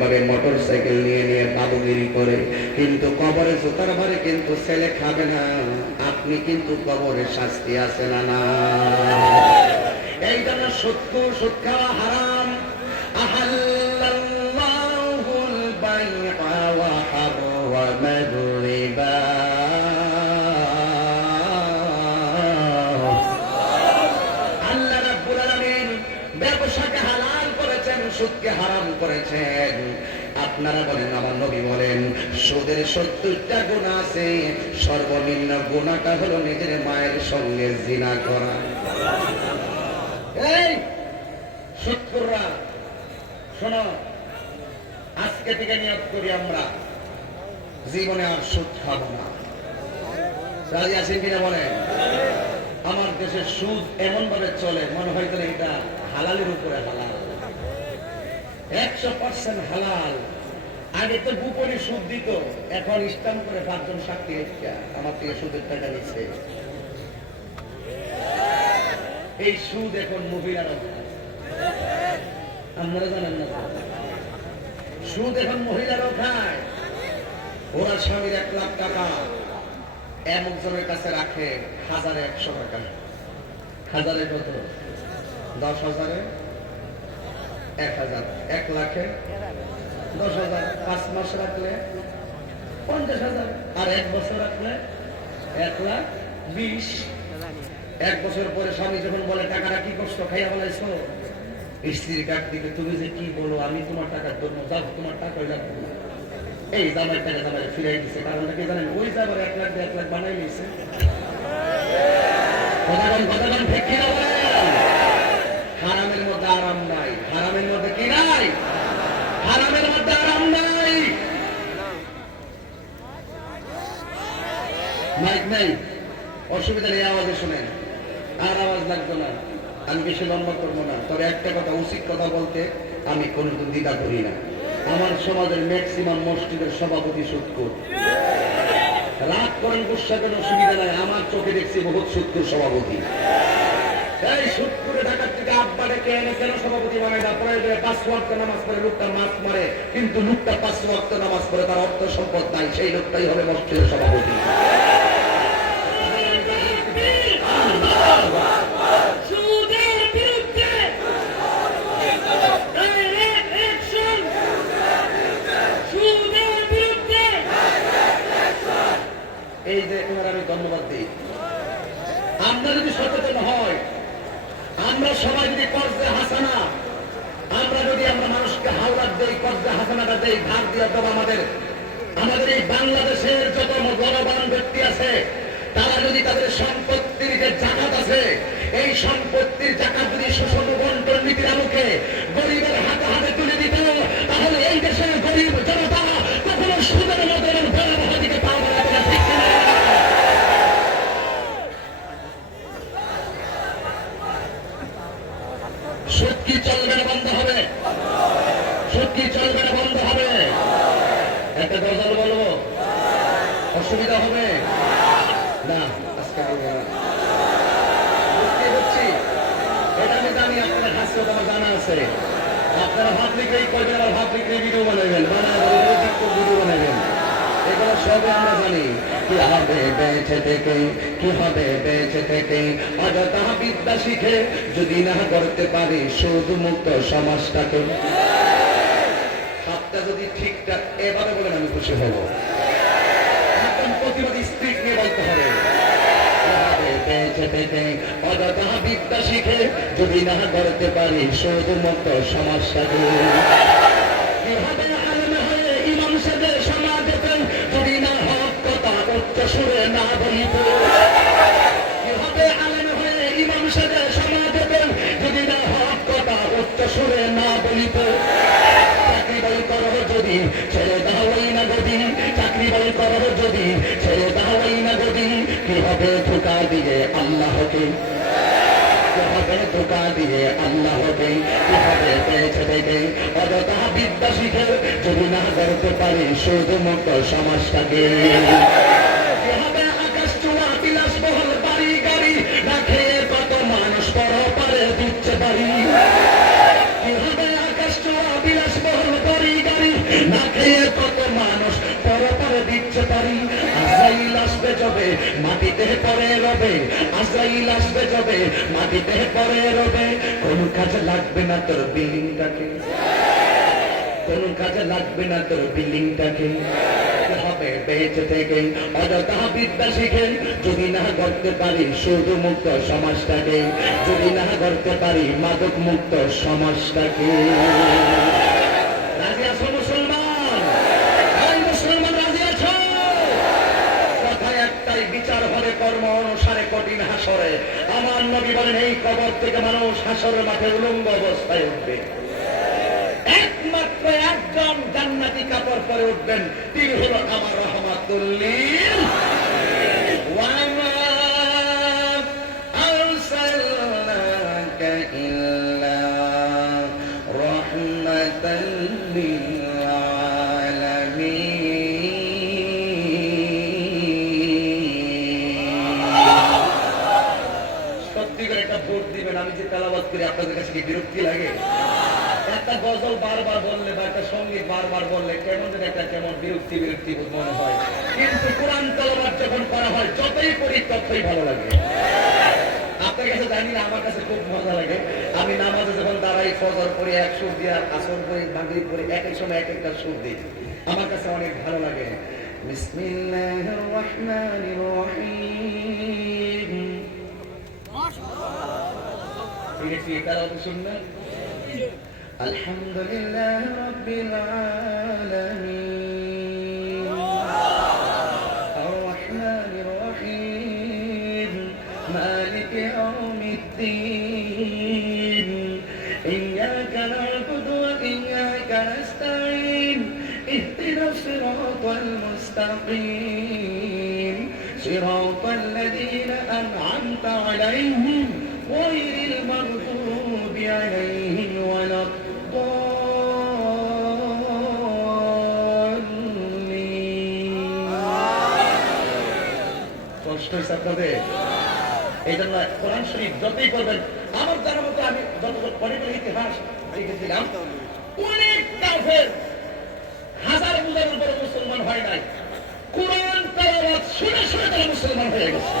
ভাবে motor cycle নিয়ে নিয়ে বাবুগিরি করে, কিন্তু কবরে জুতার ভরে কিন্তু ছেলে খাবে না। আপনি কিন্তু কবরে শাস্তি আছে না না? এই জন্য সুদ খাওয়া হারাম। আহাল্লাল্লাহুল বাইআ ওয়া হারামার রিবা। আল্লাহ রাব্বুল আলামিন ব্যবসাকে হালাল করেছেন, সুদকে হারাম করেছেন। আপনারা বলেন, আমার নবী বলেন, সুদের 70টা গুনাহ আছে, সর্বনিম্ন গুনাহটা হলো নিজের মায়ের সঙ্গে জিনা করা। এই সুদখোররা শোনো, আজকে থেকে নিয়ত করি আমরা জীবনে আর সুদ খাবো না। রাজি আছেন কিনা বলেন? আমার দেশে সুদ এমন ভাবে চলে মনে হয় যেন এটা হালালের উপরে হালাল, 100% হালাল। আগে তো গোপনে সুদ দিত, এখন স্ট্যাম্প করে 5 জন সাক্ষী এসে আমার থেকে সুদের টাকা নিচ্ছে। এই সুদ এখন মহিলারা খায়, আপনারা জানেন না? সুদ এখন মহিলারাও খায়। ওরা স্বামীর 1 লাখ টাকা একজনের কাছে রাখে 1,100 টাকা। হাজারে কত? 10,000, 1,000, 1 লাখে 10,000। 5 মাস রাখলে 50,000, আর 1 বছর রাখলে 1,20,000। 1 বছর পরে স্বামী যখন বলে টাকাটা কি কষ্ট খাইয়া বলাইছো, স্ত্রীর কাছ থেকে তুমি যে কি বলো, আমি তোমার টাকা ধরবো, যাও তোমার টাকাই লাগবে না। এই জামাই টাকা জামাই ফিরাই দিচ্ছে। কারণটা কি জানেন? ওই যাবার 1 লাখ 1 লাখ বানাই নিয়েছে। হারামের মধ্যে আরাম নাই। হারামের মধ্যে কি নাই? হারামের মধ্যে আরাম নাই। মাইক নাই, অসুবিধা নেই, আওয়াজে শোনেন। আর আওয়াজ লাগতো না, আমি বেশি লম্বা করবো না। তবে একটা কথা, উচিত কথা বলতে আমি কোনোদিন দ্বিধা করি না। আমার সমাজের ম্যাক্সিমাম মসজিদের সভাপতি সুদখোর। রাগ করেন, গুসা করেন, অসুবিধা নাই। আমার চোখে দেখছি বহুত সুদখোর সভাপতি। এই সুদখোরে ঢাকার থেকে আব্বা ডেকে এনে কেন সভাপতি বানায় না? পরে 5 ওয়াক্ত নামাজ পড়ে লোকটা মাছ মারে, কিন্তু লোকটা 5 ওয়াক্ত নামাজ পড়ে, তার অর্থ সম্পদ নাই, সেই লোকটাই হবে মসজিদের সভাপতি। এই যে এবার আমি ধন্যবাদ দিই, আমরা যদি সচেতন হয়, আমরা সবাই যদি কর্জে হাসানা, আমরা মানুষকে হাওলাত দেই, কর্জে হাসানাটা দেই, ধার দিয়ে দেবো। আমাদের এই বাংলাদেশের যত বলবান ব্যক্তি আছে, তারা যদি তাদের সম্পত্তির যে জাকাত আছে, এই সম্পত্তির জাকাত যদি শোষণ বন্টন নীতির আলোকে গরিবের হাতে হাতে তুলে দিত, তাহলে এই দেশের গরিব জনতা কখনো সুদের মধ্যে ভয়াবহ দিকে পা বাড়াবে না। ঠিক কিনা? সুদ কি চলবে না বন্ধ হবে? সুদ কি চলবে না বন্ধ হবে? একটা গজল বলবো, অসুবিধা হবে না? আজকে বলবো না, বুঝতে হচ্ছি। এটা আমি জানি, আপনারা হাসতে আমার জানা আছে। আপনারা ভাব লিখলেই করবেন, আর ভাব লিখলে ভিডিও বানাবেন, ভিডিও বানাবেন। এগুলো সবে আমরা জানি। কি হবে বেঁচে থেকে, কি হবে বেঁচে থেকে অযথা বিদ্যা শিখে যদি না করতে পারি শুধু মুক্ত সমাজটাকে। সবটা যদি ঠিকঠাক এভাবে বলেন আমি খুশি হব। একদম প্রতিবাদী স্পিড নিয়ে বলতে হবে। বেঁচে থেকে অযথা বিদ্যা শিখে যদি না করতে পারি শুধু মুক্ত সমাজটাকে। কি হবে আলেম হয়ে ইমাম সাহেবের সমাজেতে যদি না হক কথা উচ্চ সুরে না বলিত। কি হবে আলেম হয়ে ইমাম সাহেবের সমাজেতে যদি না হক কথা উচ্চ সুরে না বলিত। চাকরি বাই করো যদি ছেড়ে দাওয়াই না গদি, চাকরি বাই করো যদি ছেড়ে দাওয়াই না গদি। কি হবে ধোঁকা দিয়ে আল্লাহকে, কি হবে ধোঁকা দিয়ে আল্লাহকে। কি হবে বেঁচে থেকে অযথা বিদ্যা শিখে যদি না করতে পারি শুধু মুক্ত সমাজটাকে। কি হবে আকাশ চূড়া বিলাস বহল বাড়ি গাড়ি রাখে কত মানুষ পর পারে দিচ্ছে বাড়ি। কি হবে আকাশ চূড়া বিলাস বহল বাড়ি গাড়ি মাটিতে পড়ে রবে, আজরাইল আসবে যবে মাটিতে পড়ে রবে। কোন কাজে লাগবে না তোর বিল্ডিংটাকে, কোন কাজে লাগবে না তোর বিল্ডিংটাকে। হবে বেঁচে থেকে অযথা বিদ্যা শিখে যদি না করতে পারি শুধু মুক্ত সমাজটাকে, যদি না করতে পারি মাদক মুক্ত সমাজটাকে। রাজি আছো মুসলমান? এই মুসলমান রাজি আছো? কথায় একটাই, বিচার হবে কর্ম অনুসারে কঠিন হাসরে। আমার নবী বলেন এই কবর থেকে মানুষ হাসরের মাঠে উলঙ্গ অবস্থায় উঠবে। একমাত্র একজন জান্নাতি কাপড় পরে উঠবেন, তিনি হলো আমার রহমাতুল লিল ওয়া মা আরসালনাকা ইল্লা রাহমাতাল লিল আলামিন। সত্যি করে একটা ভোট দিবেন। আমি যে তেলাওয়াত করি আপনাদের কাছে কি বিরক্তি লাগে? একটা গজল বারবার বললে বা একটা সঙ্গীত বারবার বললে কেমন যেন একটা কেমন বিরক্তি বিরক্তি মনে হয়, কিন্তু কোরআন তেলাওয়াত যখন করা হয় যতই করি ততই ভালো লাগে। আপনার কাছে জানি না, আমার কাছে খুব মজা লাগে। আমি নামাজে যখন দাঁড়াই, ফজর পড়ি এক সুর দিয়ে, আসর পড়ি, মাগরিব পড়ি, এক এক সময় এক একটা সুর দিই, আমার কাছে অনেক ভালো লাগে। বিসমিল্লাহির রহমানির রহিম। ঠিক আছে, তেলাওয়াত শুনবেন। الحمد لله رب العالمين الرحمن الرحيم مالك يوم الدين إياك نعبد وإياك نستعين اهدنا الصراط المستقيم صراط الذين أنعمت عليهم غير المغضوب عليهم ولا এই জন্য কোরআন শরীফ যতই করবেন, আমার জানা মতো আমি যতটুকু অনেকের ইতিহাস লিখেছিলাম, অনেক কাফের হাজার বুঝানোর পরে মুসলমান হয় নাই, কোরআন তেলাওয়াত শুনে শুনে তারা মুসলমান হয়ে গেছে।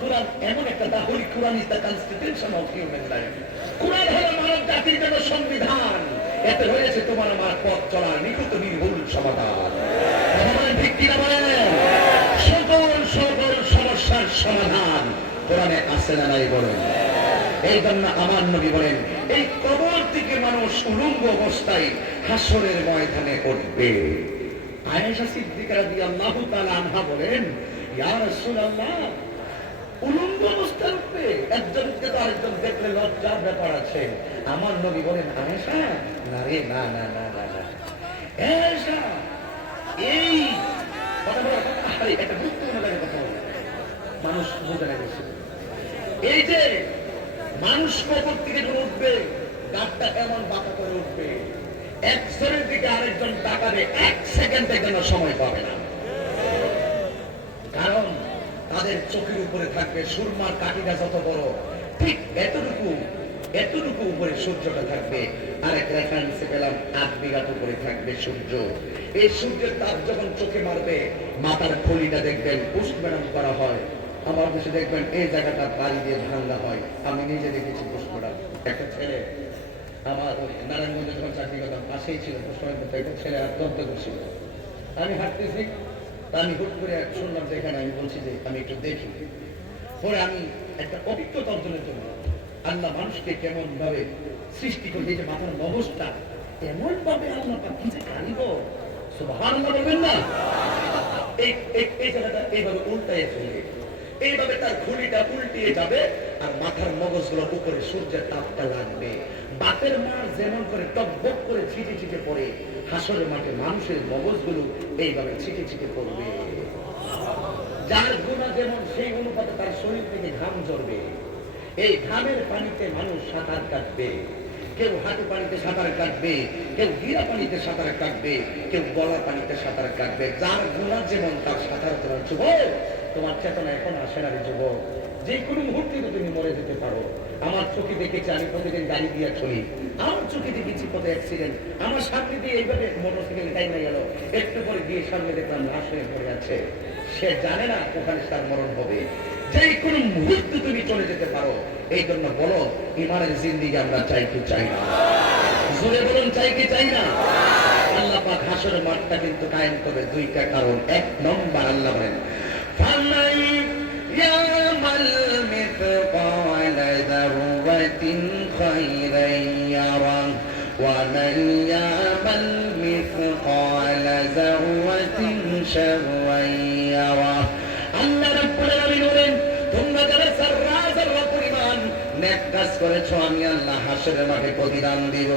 কোরআন এমন একটা দাহরি, কোরআন is the constitution of human life. কোরআন হলো মানব জাতির জন্য সংবিধান। এতে হয়েছে তোমার আমার পথ চলার নিখুঁত নির্ভুল সমাধান। ঠিক কিনা বলেন? সকল সকল সমস্যার সমাধান কোরআনে আছে না নাই বলেন? এই জন্য আমার নবী বলেন এই কবর থেকে মানুষ উলঙ্গ অবস্থায় হাসরের ময়দানে উঠবে। আয়েশা সিদ্দিকা রাদিয়াল্লাহু তাআলা আনহা বলেন, ইয়া রাসূলুল্লাহ, উলঙ্গ অবস্থায় উঠবে? একজনকে তো আরেকজন দেখলে লজ্জার ব্যাপার আছে। আমার নবী বলেন, আয়েশা, না রে, না না না না না, আয়েশা, এই কথা বলা একটা গুরুত্বপূর্ণ জায়গায় কথা বলে মানুষ বোঝা গেছে। এই যে মানুষ কবর থেকে যখন উঠবে, গাছটা এমন বাঁকা করে উঠবে, একজনের দিকে আরেকজন তাকাবে, এক সেকেন্ডের জন্য সময় পাবে না। কারণ তাদের চোখের উপরে থাকবে সুরমার কাঠিটা যত বড়, ঠিক এতটুকু এতটুকু উপরে সূর্যটা থাকবে। আরেক রেফারেন্সে পেলাম 8 বিঘাত উপরে থাকবে সূর্য। এই সূর্যের তাপ যখন চোখে মারবে, মাথার থলিটা দেখবেন পোস্টমর্টম করা হয়। আমার দেশে দেখবেন এই জায়গাটা বাড়ি দিয়ে ভাঙা হয়। আমি নিজে দেখেছি পোস্টমর্টম। একটা ছেলে আমার নারায়ণগঞ্জে যখন চাকরি করতাম, পাশেই ছিল পোস্টমর্টম, একটা ছেলে আত্মহত্যা করছিল। আমি হাঁটতেছি, আমি হুট করে শুনলাম যে এখানে, আমি বলছি যে আমি একটু দেখি। পরে আমি একটা অভিজ্ঞতা অর্জনের জন্য আল্লাহ মানুষকে কেমন ভাবে সৃষ্টি করে, এই যে মাথার মগজটা এমন ভাবে আল্লাহ কি যে কারিগর, সুবহানাল্লাহ বলবেন না? এই জায়গাটা এইভাবে উল্টায় চলে, এইভাবে তার খুলিটা উল্টিয়ে যাবে, আর মাথার মগজগুলোর উপরে সূর্যের তাপটা লাগবে। বাতের মার যেমন করে টকবক করে ছিটে ছিটে পড়ে, হাসরের মাঠে মানুষের মগজগুলো এইভাবে ছিটে ছিটে পড়বে। যার গুনাহ যেমন সেই অনুপাতে তার শরীর থেকে ঘাম ঝরবে। এই ঘামের পানিতে মানুষ সাঁতার কাটবে। কেউ হাঁটু পানিতে সাঁতার কাটবে, কেউ গিরা পানিতে সাঁতার কাটবে, কেউ গলা পানিতে সাঁতার কাটবে। যার গুনাহ যেমন তার সাঁতার করার যুবক তোমার চেতনা এখন আসে না রে যুবক। যে কোনো মুহূর্তে তো তুমি মরে যেতে পারো। আমার চোখে দেখেছি, আমি প্রতিদিন গাড়ি দিয়ে চলি, আমার চোখে দেখেছি কত অ্যাক্সিডেন্ট। আমার সামনে দিয়ে এইভাবে মোটরসাইকেল টাইমে গেল, একটু পরে গিয়ে সামনে দেখলাম লাশ হয়ে পড়ে আছে। সে জানে না ওখানে তার মরণ হবে। যে কোনো মুহূর্তে তুমি চলে যেতে পারো। এই জন্য বলো, ইমানের জিন্দেগি আমরা চাই কি চাই না? জোরে বলুন, চাই কি চাই না? আল্লাহ পাক হাসরের মাঠটা কিন্তু কায়েম করবে দুইটা কারণ। এক নম্বর আল্লাহ বলেন, ফামান ইয়ামাল মিথকাল যাররাতিন খায়রান ইয়ারা ওয়া মান ইয়ামাল মিথকাল যাররাতিন শাররান ইয়ারা। আল্লাহ রাব্বুল আলামিন বলেন, তোমরা যারা যারা পরিমাণ নেক কাজ করেছো, আমি আল্লাহ হাসরের মাঠে প্রতিদান দিব।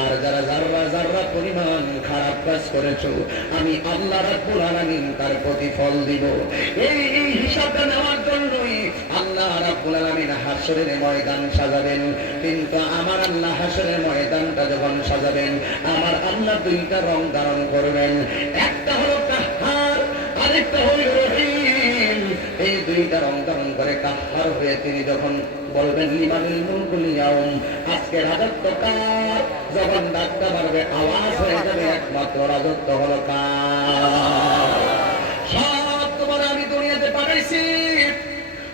আর যারা যারা পরিমাণ খারাপ কাজ করেছো, আমি আল্লাহ রাব্বুল আলামিন তার প্রতিফল দিব। এই হিসাবটা নেওয়ার জন্যই আল্লাহ রাব্বুল আলামিন হাসরের ময়দান সাজাবেন। কিন্তু আমার আল্লাহ হাসরের ময়দানটা যখন সাজাবেন, আমার আল্লাহ দুইটা রং ধারণ করবেন। একটা হলো কাহ্হার, আরেকটা হলো রহিম। এই দুইটা রং ধারণ করে কাহ্হার হয়ে তিনি যখন বলবেন, লিমানিল মুলকুল ইয়াউম, আজকে রাজত্ব কার? যখন ডাকটা মারবে, আওয়াজ হয়ে যাবে, একমাত্র রাজত্ব হলো কার? সব তোমার আমি দুনিয়াতে পাঠাইছি,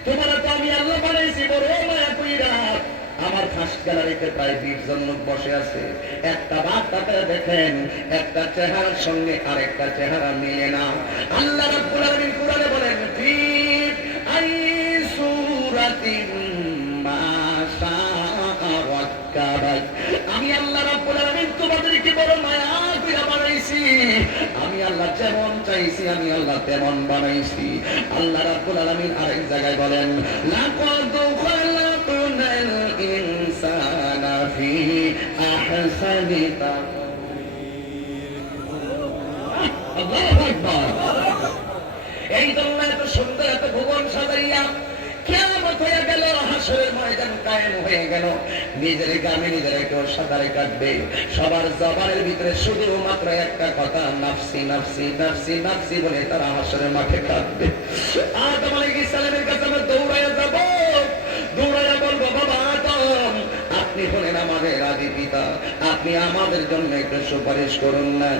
তোমার তো আমি আল্লাহ বানাইছি বড় মায়া কইরা। আমার ফার্স্ট গ্যালারিতে প্রায় 20 জন লোক বসে আছে। একটা বাপ তারা দেখেন, একটা চেহারার সঙ্গে আরেকটা চেহারা মিলে না। আল্লাহ রাব্বুল আলামিন কোরআনে বলেন, ফি আই সূরাতিন মা শাআ রাক্কাবাক। আমি আল্লাহ রাব্বুল আলামিন তোমাদেরকে বড় মায়া কইরা বানাইছি। আমি আল্লাহ যেমন চাইছি, আমি আল্লাহ তেমন বানাইছি। আল্লাহ রাব্বুল আলামিন আরেক জায়গায় বলেন, লাকাদ খালাকনাল ইনসানা ফি আহসানি তাকওয়িম। আল্লাহু আকবার। এই জন্য এত সুন্দর এত ভুবন সাজাইয়া কিয়ামত হয়ে গেল, হাসরের ময়দান কায়েম হয়ে গেল। নিজের গ্রামে নিজের কেউ সাঁতারে কাটবে, সবার জবানের ভিতরে শুধুমাত্র একটা কথা, নাফসি নাফসি নাফসি নাফসি বলে তারা হাসরের মাঠে কাটবে। আদম আলাইহিস সালামের কাছে আমরা দৌড়াইয়া যাব, দৌড়াইয়া বলবো, বাবা আদম, আপনি হলেন আমাদের আদি পিতা, আপনি আমাদের জন্য একটু সুপারিশ করুন না।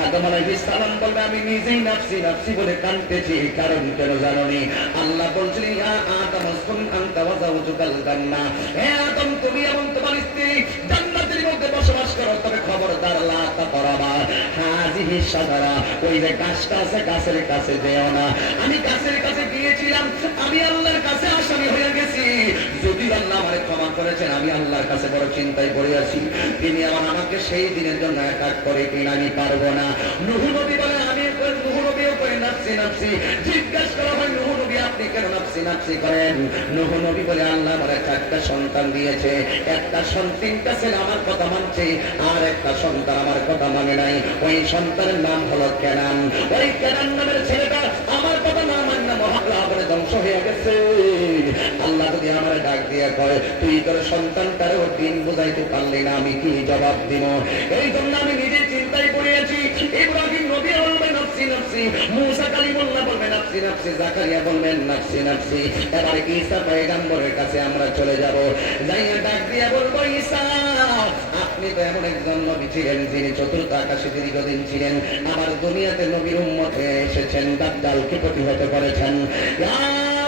আদম আলাইহিস সালাম বলবে, আমি নিজেই নাফসি নাফসি বলে কাঁদতেছি, কারণ কেন জানোনি? আল্লাহ বলছিলেন, ইয়া আদম উসকুন আনতা ওয়া যাওজুকাল জান্নাহ, হে আদম, তুমি এবং তোমার স্ত্রী জান্নাতের মধ্যে বসবাস করো, তবে খবরদার লা তাকরাবা হাযিহি শাজারা, ওই যে গাছটা আছে গাছের কাছে যেও না। আমি গাছের কাছে গিয়েছিলাম, আমি আল্লাহর কাছে আসামি হয়ে গেছি। যদি আল্লাহ আমারে ক্ষমা করেছেন, আমি আল্লাহর কাছে বড় চিন্তায় পড়ে আছি, তিনি আবার আমাকে সেই দিনের জন্য একা করে কিনা আমি পারবো না। নূহ নবী বলে, আমি নূহ নবীও করে নাফসি নাফসি। জিজ্ঞাসা করা হয়, নূহ নবী আপনি কেন নাফসি নাফসি করেন? নূহ নবী বলে, আল্লাহ আমার 4টা সন্তান দিয়েছে, একটা সন্তানটা ছেলে আমার কথা মানছে, আর একটা সন্তান আমার কথা মানে নাই। ওই সন্তানের নাম হলো কেনান। ওই কেনান নামের ছেলেটা আমার কথা না মান্য মহল্লা বলে ধ্বংস হয়ে গেছে। আল্লাহ যদি আমার ডাক দিয়ে কয়, তুই তোর সন্তানটারও দিন বোঝাইতে পারলি না, আমি কি জবাব দিব? এই জন্য আমি নিজে চিন্তায় পড়িয়েছি। ইব্রাহিম নবী বলবেন নাফসি নাফসি, মুসা কালিমুল্লাহ বলবেন নাফসি নাফসি, জাকারিয়া বলবেন নাফসি নাফসি। এবারে ঈসা পয়গম্বরের কাছে আমরা চলে যাব, যাইয়া ডাক দিয়ে বলবো, ঈসা, আপনি তো এমন একজন নবী ছিলেন যিনি চতুর্থ আকাশে দীর্ঘদিন ছিলেন, আমার দুনিয়াতে নবীর উম্মত হয়ে এসেছেন, দাজ্জালকে প্রতিহত করেছেন। ইয়া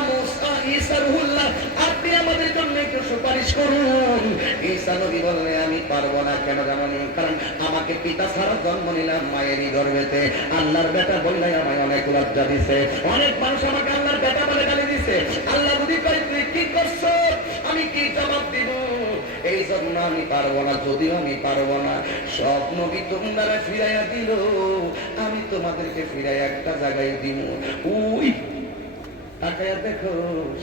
মুসা, ঈসা রুহুল্লাহ, আপনি আমাদের জন্য একটু সুপারিশ করুন। ঈসা নবী বললেন, আমি পারবো না। কেন জানেন? কারণ আমাকে পিতা ছাড়া জন্ম নিলাম মায়েরই গর্ভেতে, আল্লাহর বেটা বললে আমায় অনেক লজ্জা দিছে, অনেক মানুষ আমাকে আল্লাহর বেটা বলে গালি দিছে। আল্লাহ যদি কয় তুই কি করছো, আমি কি জবাব দিব? এই জন্য আমি পারবো না। যদিও আমি পারবো না, সব নবী তোমরা ফিরাইয়া দিল, আমি তোমাদেরকে ফিরাইয়া একটা জায়গায় দিব। ওই তাকায়া দেখো,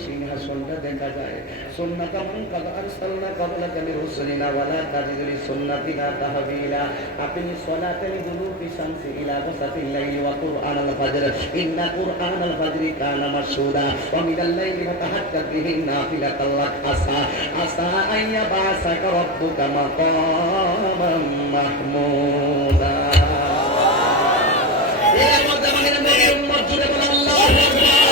সিংহাসনটা দেখা যায়। সুন্নাতা মান কাদ আরসালনা ক্বাবলাকা মির রুসুলিনা ওয়া লা তাজিদু লিসুন্নাতিনা তাহবিলা। আকিমিস সালাতা লিদুলুকি শামসি ইলা গাসাকিল লাইলি ওয়া কুরআনাল ফাজর ইন্না কুরআনাল ফাজরি কানা মাশহুদা ওয়া মিনাল লাইলি ফাতাহাজ্জাদ বিহি নাফিলাতাল লাক আসা আইয়া বাসাকা রাব্বুকা মাকামান মাহমুদা। এর মধ্যে আমাদের নবীর উম্মত জুড়ে বলেন আল্লাহু আকবার।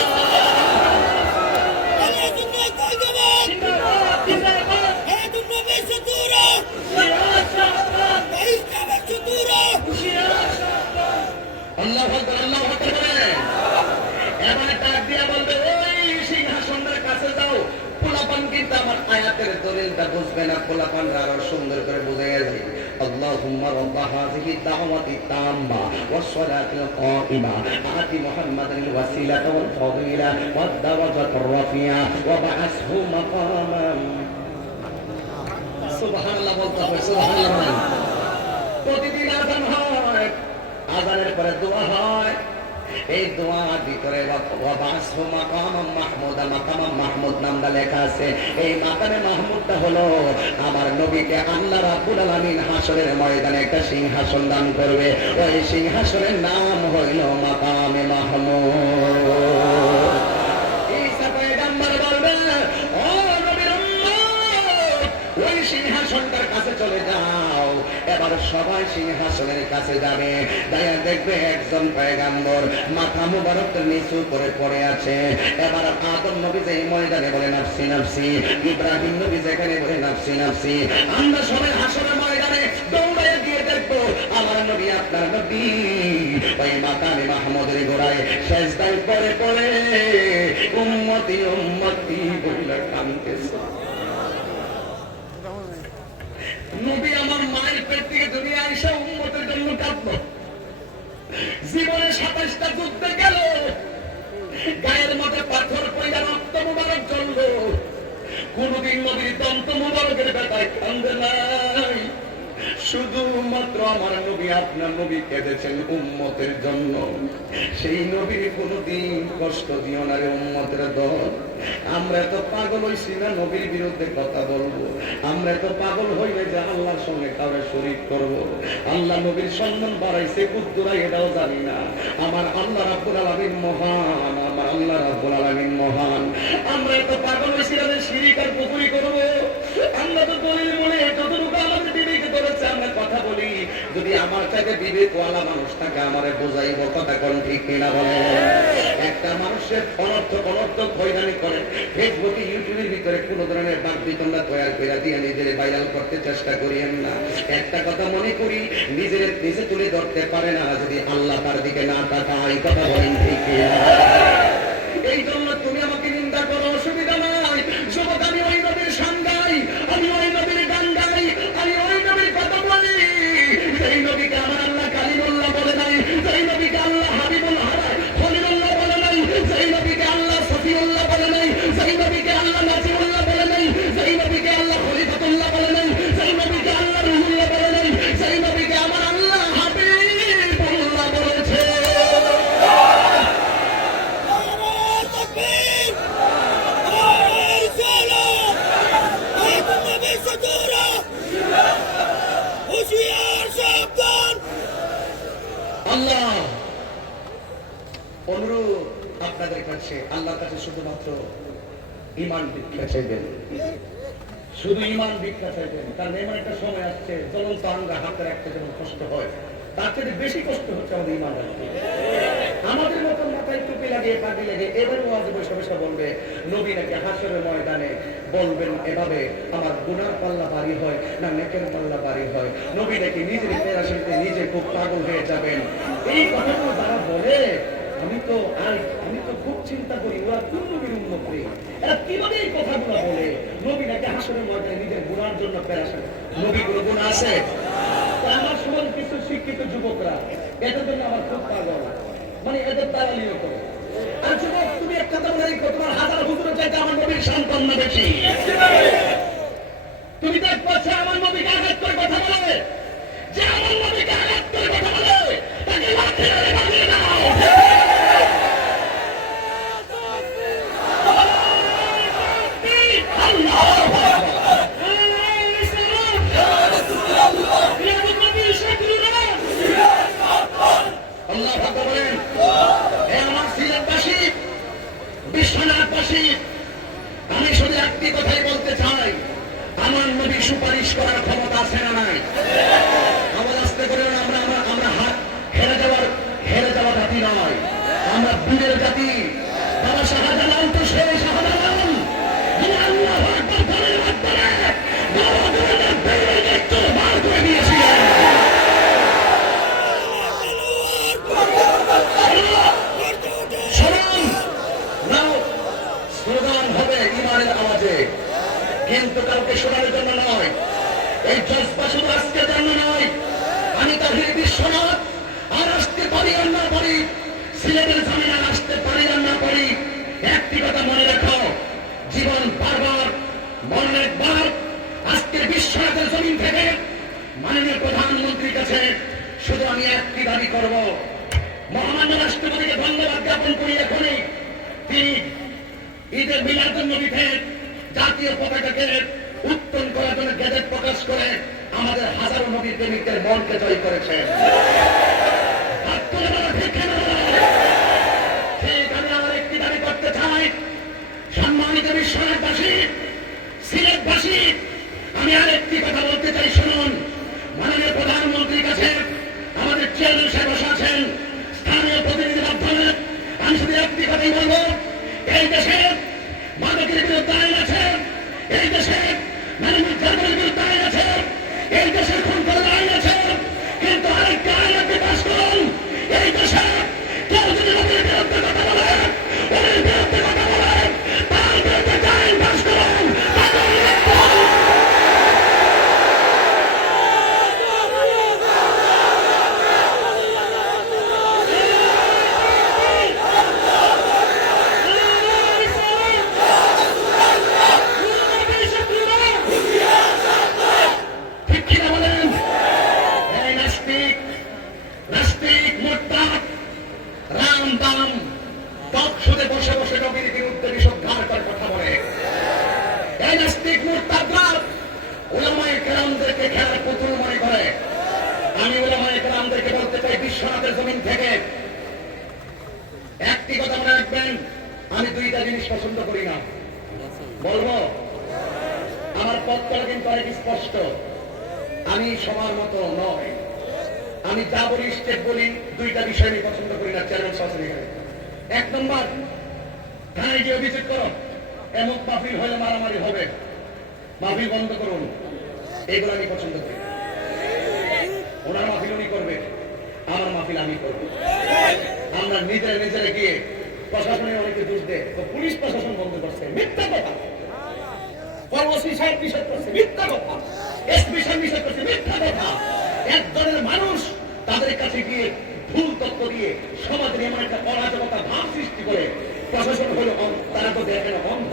বুঝবে না, পোলাপানরা আরো সুন্দর করে বুঝে গেছে। আল্লাহুম্মা রাব্বা হাযিহি দাওয়াতি তাম্মা ওয়াস সালাতিল কাইমা আতি মুহাম্মাদাল ওয়াসিলাতা ওয়াল ফাদিলা ওয়াদ দাওয়াতার রাফিয়া ওয়া বা'আসহু মাকামান। সুবহানাল্লাহ বলতে হবে, সুবহানাল্লাহ। প্রতিদিন আযান হয়, আযানের পরে দোয়া হয়। এই দোয়ার ভিতরে মাহমুদ নামটা লেখা আছে। এই মাকামে মাহমুদটা হলো আমার নবীকে আল্লাহ রাব্বুল আলামিন হাসরের ময়দানে একটা সিংহাসন দান করবে। ওই সিংহাসনের নাম হইল মাকামে মাহমুদ। ঈসা পয়গম্বর বলবেন, ও নবীর উম্মত, ওই সিংহাসনটার কাছে চলে যাও। এবার সবাই সিংহাসনের কাছে যাবে, দাঁড়িয়ে দেখবে একজন পয়গম্বর মাথা মুবারক নিচু করে পড়ে আছে। এবার আদম নবী যে ময়দানে বলে নাফসি নাফসি, ইব্রাহিম নবী যেখানে বলে নাফসি নাফসি, আমরা সবাই হাসরের ময়দানে দৌড়ে গিয়ে দেখবো আমার নবী, আপনার নবী ওই মাকামে মাহমুদের গোড়ায় সেজদায় পড়ে পড়ে উম্মতি উম্মতি বলে কাঁদতেছে। নবী আমার মায়ের পেট থেকে দুনিয়া এসে উম্মতের জন্য কাঁদলো। জীবনে 27টা যুদ্ধে গেল, গায়ের মধ্যে পাথর পড়ে রক্ত মুবারক জ্বলল, কোনদিন নবীর দন্ত মুবারকের ব্যথায় কান্দে নাই। শুধুমাত্র আমার নবী, আপনার নবী কেঁদেছেন উম্মতের জন্য। সেই নবীর কোনদিন কষ্ট দিও না রে উম্মতের দল। আমরা তো পাগল হইছি না নবীর বিরুদ্ধে কথা বলবো, আমরা তো পাগল হইলে যে আল্লাহর সঙ্গে কাউরে শরীক করব। আল্লাহ নবীর সম্মান বাড়াইছে কুদ্দুরাই এটাও জানি না। আমার আল্লাহ রাব্বুল আলামিন মহান, আমার আল্লাহ রাব্বুল আলামিন মহান। আমরা তো পাগল হইছি না শিরিক আর কুফরি করব। আমরা তো দলিল মনে যতটুকু আমাদের বিবেকে ধরেছে আমরা কথা বলি। যদি আমার চাইতে বিবেকওয়ালা মানুষ থাকে আমারে বোঝাইব, কথা কোন ঠিক কিনা বলে। একটা মানুষের অনর্থক হয়রানি করে ফেসবুকে ইউটিউবের ভিতরে কোন ধরনের বাক বিতণ্ডা তৈরি করে দিয়ে নিজের ভাইরাল করতে চেষ্টা করিয়েন না। একটা কথা মনে করি, নিজে তুলে ধরতে পারে না যদি আল্লাহ তার দিকে না তাকায়, কথা বলেন ঠিক কিনা। এই জন্য তুমি আমাকে নিন্দা করো, অসুবিধা নাই। যুবক, আমি ওই নবীর শান গাই, আমি ওই নবীর গান গাই, আমি ওই নবীর কথা বলি। সেই নবীকে আমার আল্লাহ কালিমুল্লাহ বলে নাই, সেই নবীকে আল্লাহ হাবিবুল্লাহ খলিলুল্লাহ বলে নাই, সেই নবীকে আল্লাহ সফিউল্লাহ বলে নাই, সেই নবীকে আল্লাহ নাজিউল্লাহ বলে নাই, সেই নবীকে আল্লাহ খলিফাতুল্লাহ বলে নাই, সেই নবীকে আল্লাহ রুহুল্লাহ বলে নাই, সেই নবীকে আমার আল্লাহ হাবিবুল্লাহ বলেছে। আল্লাহ অনুরোধ আপনাদের কাছে, আল্লাহর কাছে শুধুমাত্র ঈমান ভিক্ষা চাইবেন, শুধু ঈমান ভিক্ষা চাইবেন। কারণ এমন একটা সময় আসছে জ্বলন্ত আঙ্গা হাতে রাখতে যেমন কষ্ট হয়, তার থেকে বেশি কষ্ট হচ্ছে আমাদের ঈমান রাখতে। আমাদের মতন মাথায় টুপি লাগিয়ে পাগি লাগে এবার ওয়াজে বসে বসে বলবে নবী নাকি হাসরের ময়দানে বলবেন এভাবে, আমার গুনার পাল্লা ভারী হয় না নেকের পাল্লা ভারী হয়। নবী নাকি নিজের পেরাশিতে নিজে খুব পাগল হয়ে যাবেন। এই কথাগুলো যারা বলে আমি তো খুব চিন্তা করি, ওরা কোন নবীর উম্মত রে? এরা কিভাবে এই কথাগুলো বলে? নবী নাকি হাসরের ময়দানে নিজের গুনার জন্য পেরাশান। নবী কোনো গুনাহ আছে? আমার সময় কিছু শিক্ষিত যুবকরা এটার জন্য আমার খুব পাগল, মানে এদের দালালিও করে। আর যুবক, তুমি এক কথা বলে তোমার হাজার হুজুরের চাইতে আমার নবীর শান্তন না বেশি। তুমি দেখ পাচ্ছ আমার নবীকে আঘাত করে কথা বলে, যে আমার নবীকে আঘাত করে কথা বলে তাকে লাঠি মেরে বাঁধিয়ে দাও। আমি শুধু একটি কথাই বলতে চাই, আমার নবী সুপারিশ করার ক্ষমতা আছে না নাই? আওয়াজ আসতে করে তাহির বিশ্বনাথ আর আসতে পারি আর না পারি, সিলেটের জমিন আর আসতে পারি আর না পারি, একটি কথা মনে রাখো, জীবন বারবার মনে একবার আজকের বিশ্বনাথের জমিন থেকে মাননীয় প্রধানমন্ত্রীর কাছে শুধু আমি একটি দাবি করব, মহামান্য রাষ্ট্রপতিকে ধন্যবাদ জ্ঞাপন করি। এখনই তিনি ঈদের মিলাদুন নবীতে জাতীয় পতাকাকে উত্তোলন করার জন্য গেজেট প্রকাশ করে আমাদের হাজারো নবী প্রেমিকদের মনকে জয় করেছেন। ঠিক আমি আমার একটি দাবি করতে চাই, সম্মানিত বিশ্বনাথবাসী, সিলেটবাসী, আমি আর একটি কথা বলতে চাই, শুনুন। মাননীয় প্রধানমন্ত্রীর কাছে আমাদের চেয়ারম্যান সাহেব বসে আছেন, স্থানীয় প্রতিনিধির মাধ্যমে আমি শুধু একটি কথাই বলবো, এই দেশে মাদকের বিরুদ্ধে আইন আছে, এই দেশে মানবিক ধর্মের বিরুদ্ধে আইন আছে, এই দেশের খুন করার আইন আছে, কিন্তু আরেকটি আইন আপনি পাস করুন। এই দেশে কেউ যদি নদীর বিরুদ্ধে কথা বলে, ওদের বিরুদ্ধে কথা বলে, তার বিরুদ্ধে আইন পাস করুন। বসে বসে নবীর বিরুদ্ধে বিষোদ্গার করে কথা বলে, এই নাস্তিক মুরতাদরা উলামায়ে কেরামদেরকে খেলার পুতুল মনে করে। আমি উলামায়ে কেরামদেরকে বলতে চাই, বিশ্বনাথের জমিন থেকে একটি কথা মনে রাখবেন, আমি দুইটা জিনিস পছন্দ করি না, বলবো আমার পথটা কিন্তু অনেক স্পষ্ট, আমি সবার মতো নয়, আমি যা বলি স্টেপ বলি, দুইটা বিষয় আমি পছন্দ করি না। চেয়ারম্যান সাহেব, এক নম্বর, থানায় গিয়ে অভিযোগ করো এমন মাহফিল হলে মারামারি হবে, মাহফিল বন্ধ করুন, এগুলো আমি পছন্দ করি। ওনার মাহফিল উনি করবে, আমার মাহফিল আমি করব। আমরা নিজেরা নিজেরা গিয়ে প্রশাসনের অনেকে দোষ দেয়, পুলিশ প্রশাসন বন্ধ করছে, মিথ্যা কথা। কর্মসূচি সাহেব নিষেধ করছে, মিথ্যা কথা। এসপি সাহেব নিষেধ করছে, মিথ্যা কথা। একজনের মানুষ তাদের কাছে গিয়ে ভুল তথ্য দিয়ে সমাজের এমন একটা অরাজকতা ভাব সৃষ্টি করে, প্রশাসন হলো তারা তো দেখে না অন্ধ,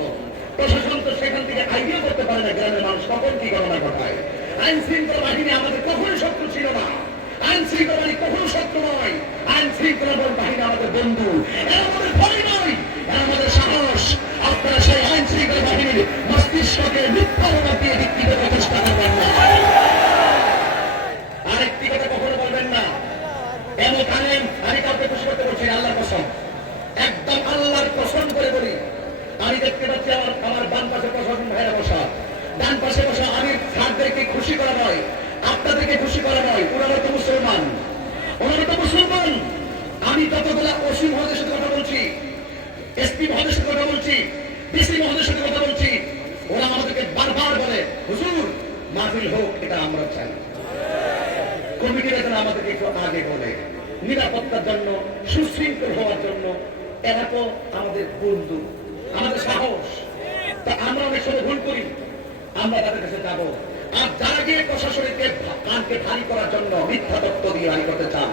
প্রশাসন তো সেখান থেকে আইডিয়া করতে পারে না গ্রামের মানুষ কখন কি ঘটনা ঘটায়। আইন শৃঙ্খলা বাহিনী আমাদের কখনো শত্রু ছিল না, আইন শৃঙ্খলা বাহিনী কখনো শত্রু নয়, আইন শৃঙ্খলা বাহিনী আমাদের বন্ধু, এরা আমাদের ভয় নয়, এরা আমাদের সাহস। আপনারা সেই আইন শৃঙ্খলা বাহিনীর মস্তিষ্ককে মিথ্যা প্রভাব দিয়ে বিকৃত প্রচেষ্টা করবেন না। আরেকটি কথা কখনো বলবেন না এমন কালেম, আমি কাউকে খুশি করতে বলছি আল্লাহর কসম, একদম আল্লাহর কসম করে বলি, আমি দেখতে পাচ্ছি আমার ডান পাশে প্রশাসন ভাইরা বসা, ডান পাশে বসা, আমি স্যারদেরকে খুশি করা নয়, আপনাদেরকে খুশি করা নয়, ওনারা তো মুসলমান, ওনারা তো মুসলমান। আমি যতগুলা ওসি মহোদয়ের সাথে কথা বলছি, এসপি মহোদয়ের সাথে কথা বলছি, ডিসি মহোদয়ের সাথে কথা বলছি, ওরা আমাদেরকে বারবার বলে, হুজুর মাহফিল হোক, এটা আমরা চাই। কমিটির এখানে আমাদেরকে একটু আগে বলে, নিরাপত্তার জন্য, সুশৃঙ্খল হওয়ার জন্য, এরা তো আমাদের বন্ধু, আমাদের সাহস। তা আমরা অনেক সময় ভুল করি, আমরা তাদের কাছে যাব। আর যারা গিয়ে প্রশাসনকে কানকে ভারী করার জন্য মিথ্যা তত্ত্ব দিয়ে ভারী করতে চান,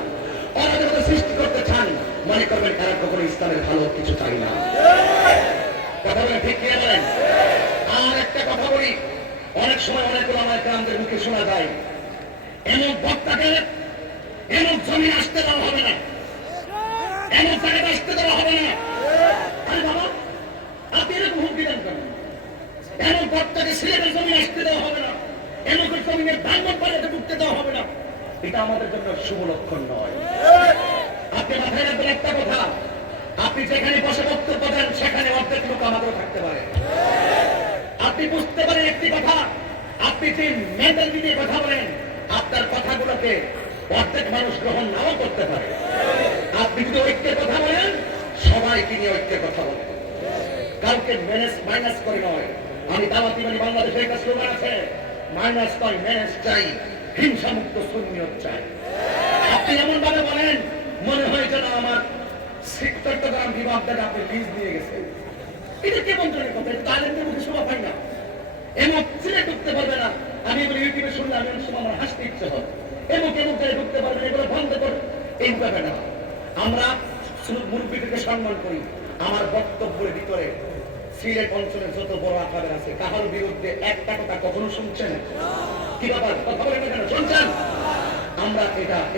অরাজকতা সৃষ্টি করতে চান, মনে করবেন এরা কখনো ইসলামের ভালো কিছু চাই না। কথা বলেন, ঠিক কিনা বলেন? আর একটা কথা বলি, অনেক সময় অনেক ওলামায়ে কেরামদের মুখে শোনা যায়, এমন বক্তাকে এমন জমি আসতে দেওয়া হবে না, এমন জায়গায় আসতে দেওয়া হবে না। আরে বাবা, আপনি এরকম হুমকি দেন কেন? এমন বক্তাকে সিলেটের জমি আসতে দেওয়া হবে না, এমন জমিনের ডায়মন্ড বাড়িতে ঢুকতে দেওয়া হবে না, এটা আমাদের জন্য শুভ লক্ষণ নয়। আপনি মাথায় রাখবেন একটা কথা, আপনি যেখানে বসে বক্তব্য দেন সেখানে অর্ধেক লোক আমাদেরও থাকতে পারে। আপনি বুঝতে পারেন একটি কথা, আপনি যে মেন্টালিটি নিয়ে কথা বলেন, আপনার কথাগুলোকে অর্ধেক মানুষ গ্রহণ নাও করতে পারে। আপনি যদি ঐক্যের কথা বলেন, সবাইকে নিয়ে ঐক্যের কথা বলেন, কাউকে মাইনাস করে নয়। আমি দাওয়াতি মানে বাংলাদেশে একটা স্লোগান আছে, মাইনাস নয় ম্যানেজ চাই, হিংসা মুক্ত সুন্নিয়ত চাই। আপনি এমন ভাবে বলেন মনে হয় যেন আমার চট্টগ্রাম বিভাগ থেকে আপনি লিজ নিয়ে গেছেন। এটা কেমন ধরনের কথা? এটা আলেমদের মুখে শোভা পায় না, এমন সিলেট ঢুকতে পারবে না, আমি এগুলো ইউটিউবে শুনলে আমি অনেক সময় আমার হাসতে ইচ্ছে হয়, এমুক জায়গায় ঢুকতে পারবেন, এগুলো বন্ধ করে এই ব্যাপারে না। আমরা মুরব্বীদেরকে সম্মান করি। আমার বক্তব্যের ভিতরে সিলেট অঞ্চলের যত বড় আকারের আছে কাহার বিরুদ্ধে একটা কথা কখনো শুনছেন? কি ব্যাপার, কথা বলেন না কেন? শুনছেন? আমরা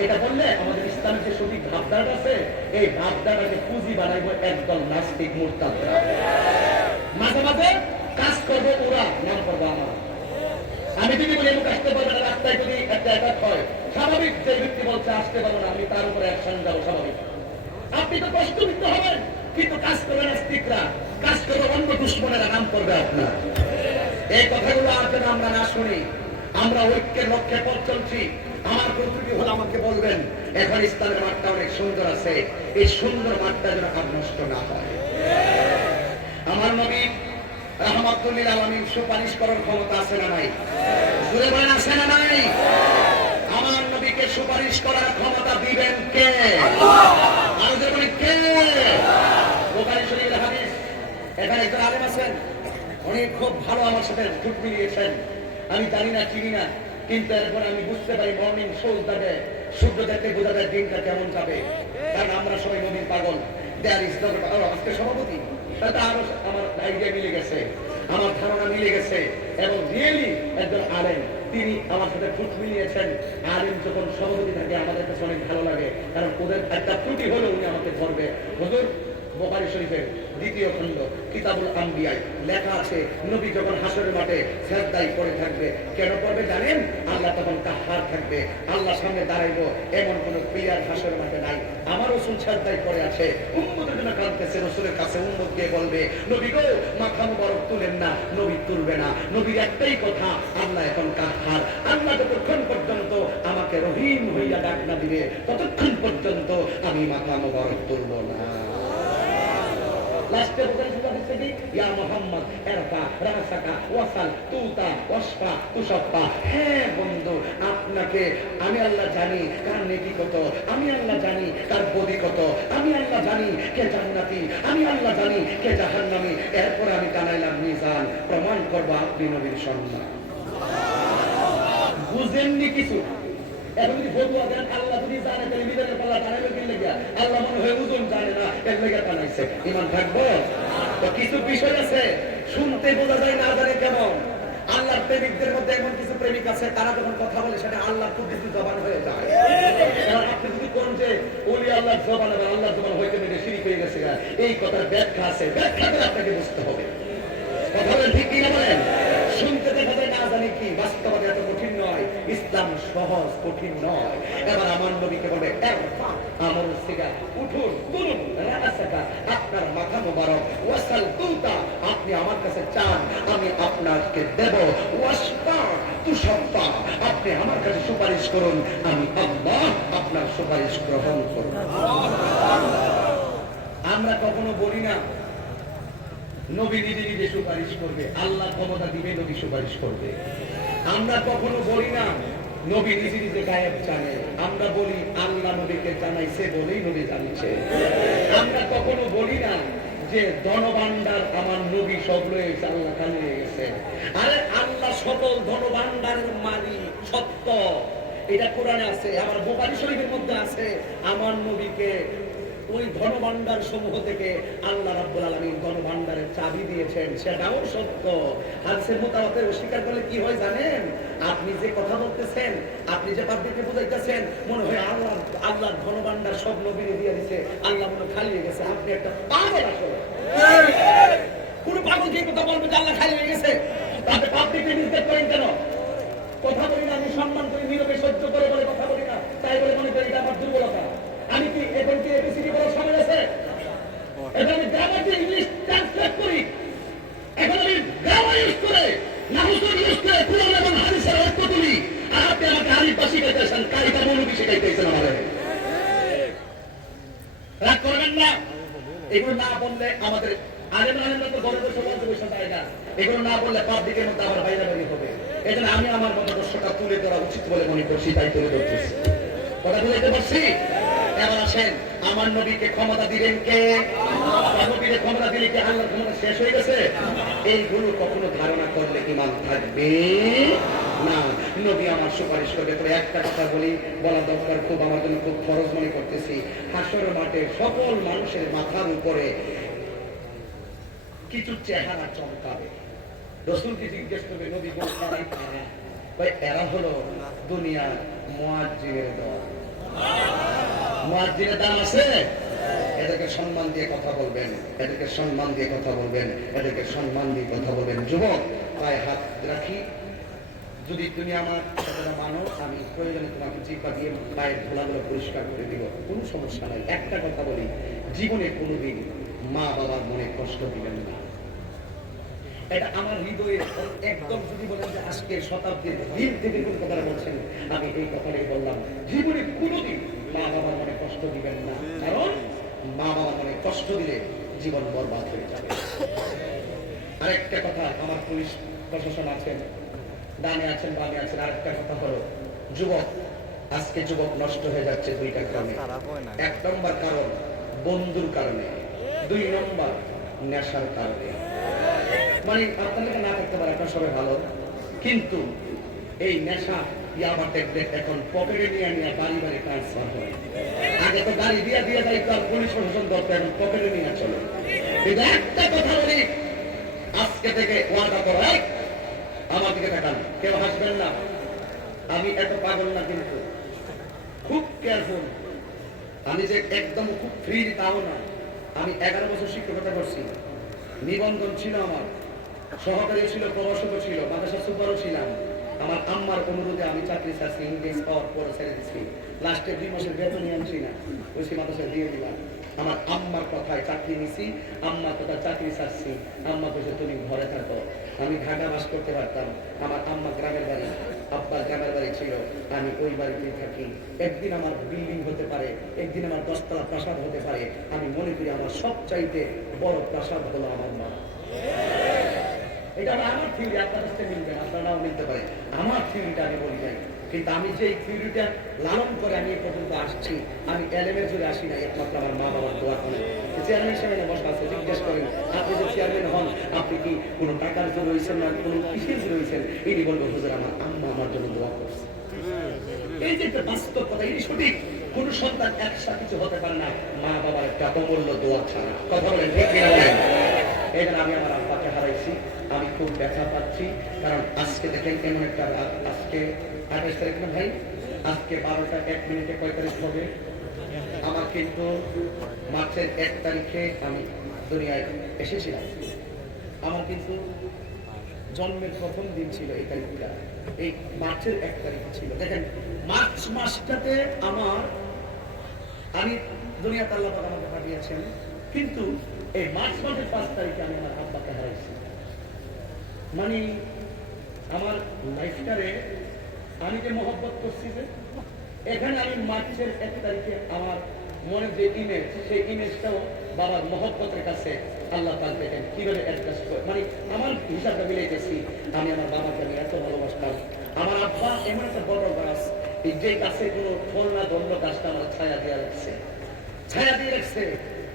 এটা বললে আমাদের ইসলামের যে সঠিক ভাবনাটা আছে, এই ভাবনাটাকে পুঁজি বানাইব একদল নাস্তিক মুরতাদরা। মাঝে মাঝে কাজ করবো ওরা, নাম করবো আমার। আমি যদি বলি এমন আসতে পারবে না, রাস্তায় যদি একটা অ্যাটাক হয়, স্বাভাবিক যে ব্যক্তি বলছে আসতে পারবো না, আমি তার উপরে অ্যাকশন যাবো, স্বাভাবিক। আপনি তো কষ্ট দিতে হবেন, কিন্তু কাজ করবে নাস্তিকরা, কাজ করবে অন্য দুশ্মনেরা, নাম করবে আপনার। এই কথাগুলো আর যেন আমরা না শুনি। আমরা ঐক্যের লক্ষ্যে পথ চলছি। আমার প্রতিনিধি হলে আমাকে বলবেন, এখন ইসলামের মাঠটা অনেক সুন্দর আছে, এই সুন্দর মাঠটা যেন আর নষ্ট না হয়। আমার নবী রাহমাতুল লিল আলামিন সুপারিশ করার ক্ষমতা আছে না নাই? জোরে বলেন, আছে না নাই? আমার নবীকে সুপারিশ করার ক্ষমতা দিবেন কে? আর জোরে বলেন কে? বুখারী শরীফের হাদিস। এখানে একজন আলেম আছেন, উনি খুব ভালো আমার সাথে ঠুট মিলিয়েছেন। আমি জানি না, চিনি না, কিন্তু এরপরে আমি বুঝতে পারি মর্নিং শোজ যাবে, সূর্য দেখতে বোঝা যায় দিনটা কেমন যাবে। কারণ আমরা সবাই নবীর পাগল। দেয়ার ইজ আজকে সভাপতি, তাতে আরো আমার আইডিয়া মিলে গেছে, আমার ধারণা মিলে গেছে, এবং রিয়েলি একজন আলেম, তিনি আমার সাথে ঠুট মিলিয়েছেন। আলেম যখন সভাপতি থাকে আমাদের কাছে অনেক ভালো লাগে, কারণ ওদের একটা ত্রুটি হলে উনি আমাকে ধরবে। হুজুর, বুখারী শরীফের 2য় খণ্ড কিতাবুল আম্বিয়ায় লেখা আছে, নবী যখন হাসরের মাঠে সিজদায় পড়ে থাকবে, কেন পড়বে জানেন? আল্লাহ তখন কাহ্হার থাকবে, আল্লাহ সামনে দাঁড়াইবো, এমন কোন প্লেয়ার হাসরের মাঠে নাই। আমার রাসূল সিজদায় পড়ে আছে, উম্মতের জন্য কাঁদতেছে, রাসূলের কাছে উম্মত গিয়ে বলবে, নবী গো, মাথা মুবারক তুলেন না। নবী তুলবে না। নবীর একটাই কথা, আল্লাহ এখন কাহ্হার। আল্লাহ যতক্ষণ পর্যন্ত আমাকে রহিম হইয়া ডাক না দিবে, ততক্ষণ পর্যন্ত আমি মাথা মুবারক তুলব না। লাস্টে বুখারী শরীফ হচ্ছে কি, ইয়া মুহাম্মদ ইরফা রাসাকা ওয়াসাল তুতা ওয়াশফা তুশফা। হ্যাঁ বন্ধু, আপনাকে আমি আল্লাহ জানি কার নেকি কত, আমি আল্লাহ জানি কার বদি কত, আমি আল্লাহ জানি কে জান্নাতি, আমি আল্লাহ জানি কে জাহান্নামী। এরপরে আমি টানাইলাম মিজান, প্রমাণ করবো আপনি নবীর সম্মান। বুঝেননি কিছু? এখন যদি ফতুয়া দেন আল্লাহ যদি জানে, তাহলে মিজানের পাল্লা টানাইলো কি লেগে? আল্লাহ মনে হয় ওজন জানে না, এর লেগে টানাইছে। ইমান থাকবো? তো কিছু বিষয় আছে শুনতে বোঝা যায় না জানে কেমন। আল্লাহর প্রেমিকদের মধ্যে এমন কিছু প্রেমিক আছে, তারা যখন কথা বলে সেটা আল্লাহর কুদরতি জবান হয়ে যায়। কারণ আপনি যদি কোন যে ওলি আল্লাহর জবান, আবার আল্লাহর জবান হইতে মেরে শিরিক হয়ে গেছে, এই কথার ব্যাখ্যা আছে, ব্যাখ্যা করে আপনাকে বুঝতে হবে। কথা বলেন ঠিক কিনা বলেন? শুনতে দেখা যায় না জানি কি, বাস্তবতা এত কঠিন নয়, ইসলাম সহজ, কঠিন নয়। এবার আমার নবীকে বলে, আমার সিগা উঠুন, তুলুন রাসাকা, আপনার মাথা মোবারক, ওয়াসাল তুতা, আপনি আমার কাছে চান, আমি আপনাকে দেব, ওয়াশফা তুশফা, আপনি আমার কাছে সুপারিশ করুন, আমি আল্লাহ আপনার সুপারিশ গ্রহণ করব। আমরা কখনো বলি না নবী নিজে নিজে সুপারিশ করবে, আল্লাহ ক্ষমতা দিবে, নবী সুপারিশ করবে। আমরা কখনো বলি না নবী নিজে নিজে গায়েব জানে, আমরা বলি আল্লাহ নবীকে জানাইছে বলেই নবী জানছে। আমরা কখনো বলি না যে ধনভাণ্ডার আমার নবী সব রয়েছে, আল্লাহ খালি হয়ে গেছে। আরে আল্লাহ সকল ধনভাণ্ডারের মালিক, সত্য, এটা কোরআনে আছে, আমার বুখারী শরীফের মধ্যে আছে। আমার নবীকে ওই ধনভাণ্ডার সমূহ থেকে আল্লাহ রাব্বুল আলামিন ধনভাণ্ডারের চাবি দিয়েছেন, সেটাও সত্য। হাদিসের মোতাবেক অস্বীকার করলে কি হয় জানেন? আপনি যে কথা বলতেছেন, আপনি যে পাবলিককে বুঝাইতেছেন, মনে হয় আল্লাহর ধনভাণ্ডার সব নবীরে দিয়ে দিয়েছে, আল্লাহ মনে খালি হয়ে গেছে। আপনি একটা পাগল আসলে। কোন পাগল কি কথা বলবে যে আল্লাহ খালি হয়ে গেছে? তাতে পাবলিককে মিসগাইড করেন কেন? কথা বলি না, আমি সম্মান করি, নীরবে সহ্য করে বলে কথা বলি না, তাই বলে মনে করি এটা আমার দুর্বলতা। আমি কি এখন কি এবিসিডি বলার সময় আছে? এখন আমি গ্রামার দিয়ে ইংলিশ ট্রান্সলেট করি, এখন আমি গ্রামার ইউজ করে, নাহুসুল ইউজ করে, কুরআন এবং হাদিসের অর্থ তুলি, আর আপনি আমাকে হাদিস বা শিখাইতেছেন, কারিতা মৌলবী শিখাইতেছেন আমাদের। রাগ করবেন না, এগুলো না বললে আমাদের আলেমরা তো ঘরে বসে বলতে বসে যায় না, এগুলো না বললে পাবলিকের মধ্যে আবার বাইরে বাইরে হবে। এজন্য আমি আমার মতাদর্শটা তুলে ধরা উচিত বলে মনে করছি, তাই তুলে ধরতেছি। কথা বুঝাইতে পারছি? এবার আসেন, আমার নবীকে ক্ষমতা দিবেন কে? নবীকে ক্ষমতা দিলে কি আল্লাহর ক্ষমতা শেষ হয়ে গেছে? এইগুলো কখনো ধারণা করলে ঈমান থাকবে না। নবী আমার সুপারিশ করবে। তবে একটা কথা বলা দরকার, খুব আমার জন্য খুব ফরজ মনে করতেছি। হাসর মাঠে সকল মানুষের মাথার উপরে কিছু চেহারা চমকাবে। রাসূলকে জিজ্ঞেস করবে, নবী বলছেন এরা হলো দুনিয়ার মুয়াজ্জিনের দল। মুয়াজ্জিনের দাম আছে, এদেরকে সম্মান দিয়ে কথা বলবেন, এদেরকে সম্মান দিয়ে কথা বলবেন, এদেরকে সম্মান দিয়ে কথা বলবেন। যুবক, পায়ে হাত রাখি, যদি তুমি আমার কথাটা মানো, আমি প্রয়োজনে তোমাকে চিপা দিয়ে পায়ের ধুলাগুলো পরিষ্কার করে দিব, কোনো সমস্যা নাই। একটা কথা বলি, জীবনে কোনোদিন মা বাবার মনে কষ্ট দিবেন না। এটা আমার হৃদয়ে একদম, যদি বলেন যে আজকে শতাব্দীর দিন থেকে কোন কথাটা বলছেন, আমি এই কথাটাই বললাম। জীবনে কোনোদিন মা বাবার মনে কষ্ট দিবেন না, কারণ মা বাবার মনে কষ্ট দিলে জীবন বরবাদ হয়ে যাবে। আরেকটা কথা, আমার পুলিশ প্রশাসন আছেন, ডানে আছেন বামে আছেন, আরেকটা কথা হলো, যুবক, আজকে যুবক নষ্ট হয়ে যাচ্ছে দুইটা কারণে। এক নম্বর কারণ বন্ধুর কারণে, দুই নম্বর নেশার কারণে। মানে আপনাদেরকে না থাকতে পারে, আপনার সবাই ভালো, কিন্তু এই নেশা আবার দেখবেন এখন পকেটে নিয়ে বাড়ি বাড়ি ট্রান্সফার হয়। আগে তো গাড়ি দিয়ে দেয়, তো আর পুলিশ প্রশাসন দরকার, এখন পকেটে নিয়ে চলে। কিন্তু একটা কথা বলি, আজকে থেকে ওয়াদা করা, আমার দিকে তাকান, কেউ হাসবেন না, আমি এত পাগল না, কিন্তু খুব কেয়ারফুল। আমি যে একদম খুব ফ্রি তাও না। আমি 11 বছর শিক্ষকতা করছি, নিবন্ধন ছিল আমার, সহকারী ছিল, প্রভাষক ছিল, মাদ্রাসা সুপারও ছিলাম। আমার আম্মার অনুরোধে আমি চাকরি চাচ্ছি, ইংরেজ পাওয়ার পরে ছেড়ে দিচ্ছি। লাস্টে 2 মাসের বেতনই আনছি না, ওই মাদ্রাসায় দিয়ে দিলাম। আমার আম্মার কথায় চাকরি নিছি, আম্মার কথা চাকরি চাচ্ছি। আম্মা বলছে তুমি ঘরে থাকো। আমি ঢাকা বাস করতে পারতাম, আমার আম্মা গ্রামের বাড়ি, আব্বার গ্রামের বাড়ি ছিল, আমি ওই বাড়িতেই থাকি। একদিন আমার বিল্ডিং হতে পারে, একদিন আমার 10 তলা প্রাসাদ হতে পারে। আমি মনে করি আমার সবচাইতে বড় প্রাসাদ হলো আমার মা। এটা আমার থিওরি, আপনার কাছে মিলবে, আপনারাও মিলতে পারে। আমার থিওরিটা আমি বলি যাই, কিন্তু আমি যে থিওরিটা লালন করে আমি এ পর্যন্ত আসছি, আমি এলএমএ জুড়ে আসি না, একমাত্র আমার মা বাবার দোয়া করে। চেয়ারম্যান সাহেব বসা আছে, জিজ্ঞেস করেন আপনি যে চেয়ারম্যান হন, আপনি কি কোনো টাকার জন্য হয়েছেন না কোনো কিসের জন্য হয়েছেন? ইনি বলবো, হুজুর আমার আম্মা আমার জন্য দোয়া করছে। এই যে একটা বাস্তব কথা, এই সঠিক। কোন সন্তান একসাথে কিছু হতে পারে না মা বাবার একটা অমূল্য দোয়া ছাড়া। কথা বলেন ঠিক কিনা বলেন? এই জন্য আমি আমার আব্বাকে হারাইছি, আমি খুব ব্যথা পাচ্ছি। কারণ আজকে দেখেন কেমন একটা রাত, আজকে 28 তারিখ না ভাই, আজকে 12টা 1 মিনিটে কয় তারিখ হবে? আমার কিন্তু মার্চের 1 তারিখে আমি দুনিয়ায় এসেছিলাম। আমার কিন্তু জন্মের প্রথম দিন ছিল এই তারিখটা, এই মার্চের 1 তারিখ ছিল। দেখেন মার্চ মাসটাতে আমি দুনিয়াতে আল্লাহ পাক আমাকে পাঠিয়েছেন, কিন্তু এই মার্চ মাসের 5 তারিখে আমি আমার আব্বাকে হারাইছি। মানে আমার লাইফটারে আমি যে মহব্বত করছি, যে এখানে আমি মার্চের 1 তারিখে আমার মনে যে ইমেজ, সেই ইমেজটাও বাবার মহব্বতের কাছে আল্লাহ পাক দেখেন কিভাবে অ্যাডজাস্ট করে। মানে আমার হিসাবটা মিলাইতেছি, আমি আমার বাবাকে আমি এত ভালোবাসতাম। আমার আব্বা এমন একটা বড় গাছ, এই যে গাছে কোনো ফল না ধরলো, গাছটা আমার ছায়া দিয়ে রাখছে, ছায়া দিয়ে রাখছে।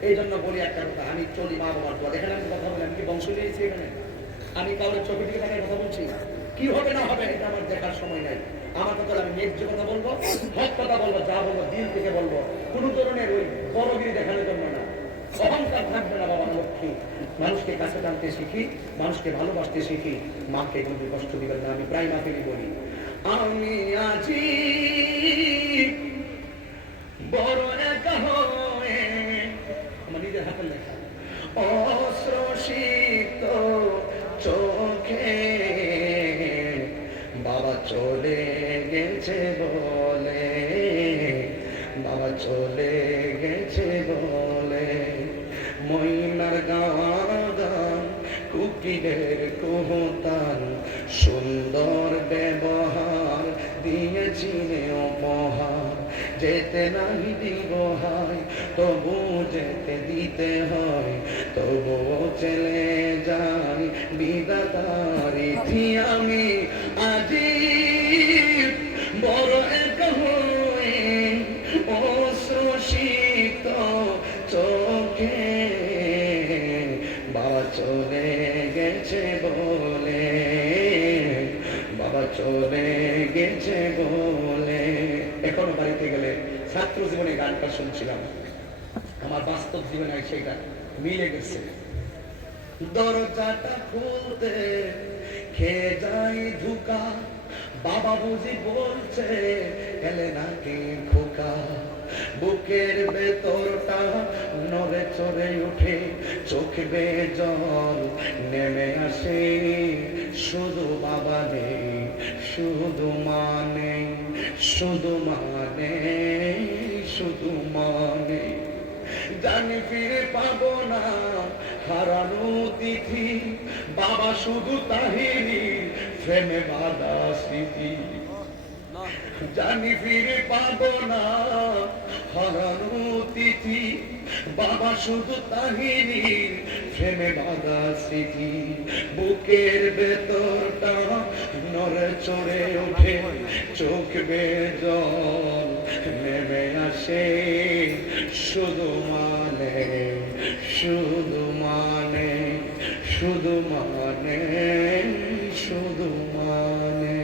এই জন্য বলি একটা কথা, আমি চলি মা বাবার পর। এখানে আমি কথা বলি, আমি কি বংশ নিয়েছি এখানে? আমি কাউকে চোখের দিকে তাকায় কথা বলছি? কি হবে না হবে এটা আমার দেখার সময় নাই। আমার কথা আমি ন্যায্য কথা বলবো, হক কথা বলবো, যা বলবো দিল থেকে বলবো, কোনো ধরনের ওই বড়গিরি দেখানোর জন্য না। অহংকার থাকবে না বাবা লক্ষ্মী। মানুষকে কাছে টানতে শিখি, মানুষকে ভালোবাসতে শিখি, মাকে কোনো কষ্ট দিবেন না। আমি প্রায় মাকে বলি, আমি আছি বড় একা হয়ে, আমার নিজের হাতের লেখা, অশ্রুসিক্ত চোখে বাবা চলে গেছে বলে, বাবা চলে গেছে বলে, ময়নার গান কুকিলের কুহতান, সুন্দর ব্যবহার দিয়েছিলে উপহার, যেতে নাই দিব হয় তবু যেতে দিতে হয়, তবুও চলে যাই বিধাতার ইতি। আমি আজি বড় এক হয়ে অশ্রুসিক্ত ছাত্র জীবনে গানটা শুনছিলাম, আমার বাস্তব জীবনে সেটা মিলে গেছে। দরজাটা খুলতে খেয়ে যাই ধোঁকা, বাবা বুঝি বলছে এলে নাকি খোকা। বুকের ভেতরটা নড়ে চড়ে উঠে, চোখ বেয়ে জল নেমে আসে। শুধু বাবা নেই, শুধু মানে, শুধু মানে, শুধু মানে। জানি ফিরে পাবো না হারানো তিথি, বাবা শুধু তাহিনী ফ্রেমে বাঁধা স্মৃতি। জানি ফিরে পাবো না হারানো তিথি, বাবা শুধু তাহিনী ফ্রেমে বাঁধা স্মৃতি। বুকের ভেতরটা নড়ে চড়ে ওঠে, চোখ বেয়ে জল নেমে আসে। শুধু মানে, শুধু মানে, শুধু মানে, শুধু মানে।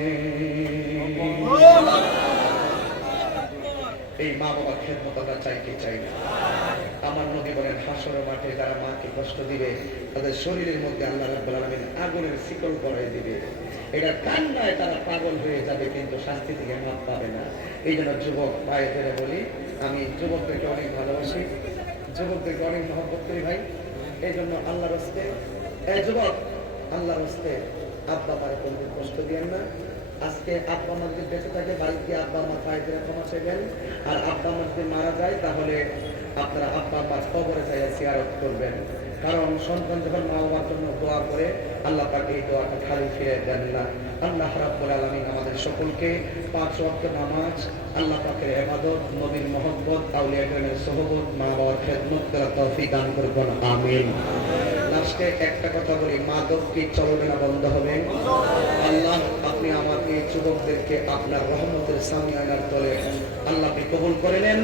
এই মা বাবার খেদমত আমরা চাই কি চাই না? আমার নবী বলেন, হাসরের মাঠে যারা মাকে কষ্ট দিবে তাদের শরীরের মধ্যে আল্লাহ রাব্বুল আলামিন আগুনের শিকল পরাই দিবে। এটা কান্নায় তারা পাগল হয়ে যাবে, কিন্তু শাস্তি থেকে মাপ পাবে না। এই জন্য যুবক ভাইদের বলি, আমি যুবকদেরকে অনেক ভালোবাসি, যুবকদেরকে অনেক মহব্বত করি ভাই। এই জন্য আল্লাহর হস্তে, এই যুবক আল্লাহর হস্তে আব্বা মারে কোনদিন কষ্ট দিয়েন না। আজকে আব্বা মা যদি বেঁচে থাকে, বাড়িতে আব্বা মা ভাইদের ক্ষমা চাইবেন। আর আব্বা মা যদি মারা যায়, তাহলে আপনারা আব্বা আব্বার কবরে যাইয়া জিয়ারত করবেন। কারণ সন্তান যখন মা বাবার জন্য দোয়া করে, আল্লাহ পাক এই দোয়াটা খালি ফিরে দেন না। আল্লাহ রাব্বুল আলামিন আমাদের সকলকে 5 ওয়াক্ত নামাজ, আল্লাহ পাকের ইবাদত, নবীর মহব্বত, আউলিয়া কেরামের সোহবত, মা বাবার খেদমত করার তৌফিক দান করবেন, আমিন। লাস্টে একটা কথা বলি, মাদক কি চলবে না, বন্ধ হবে? আল্লাহ আপনি আমাকে যুবকদেরকে আপনার রহমতের সামিয়ানার তলে আল্লাহ আপনি কবুল করে নেন।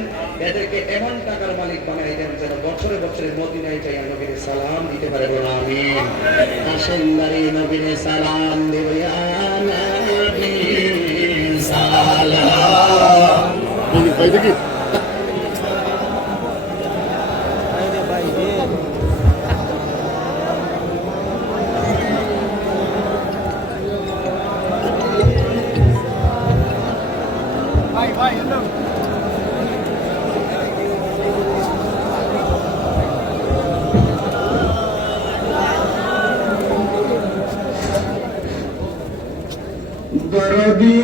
এদেরকে এমন টাকার মালিক বানাই দেন যেন বছরে বছরে মদিনায় যাই নবীর সালাম দিতে পারে, বলুন আমিন। আসেন নারী নবীর সালাম দেব, ইয়া নবী সালাম। দেখি দরদি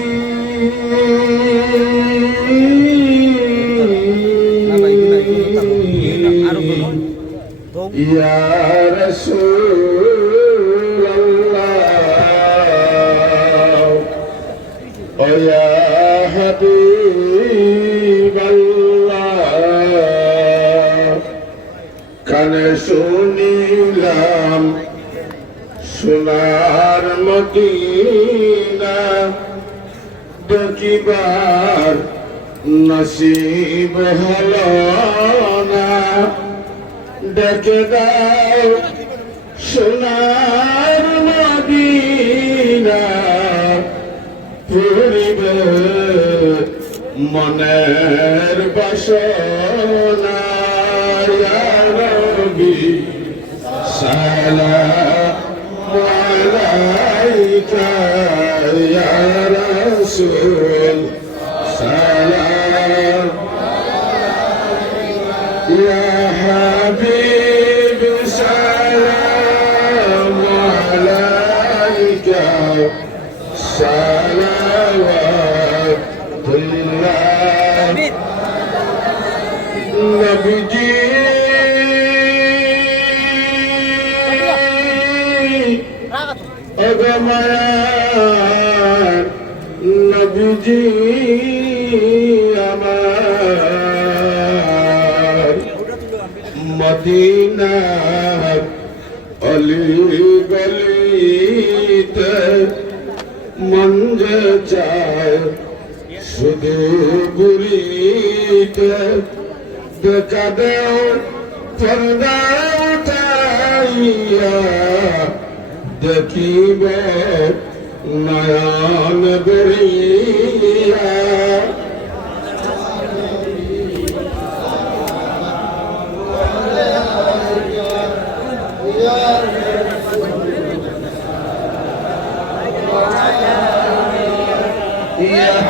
ইয়া রাসূলুল্লাহ ও ইয়া হাবিবাল্লাহ, কানে শুনিলাম সোনার মদিনা, দেখিবার নসিব হলো না। দেখে দাও সোনার মদিনা, পুরিবে মনের বাসনা। ইয়া নবী সালাম আলাইকা, ইয়া রাসূল সালাম, ইয়া হাবিব সালাম আলাইকা, সালাওয়াতুল্লাহ। নবীজি অগমায়ান নবীজি আমার, মদিনার অলি গলিতে মন যে চায় শুধু ঘুরিতে। দেখা দেও পর্দা উঠাইয়া, দেখিব নয়ন গড়িয়া।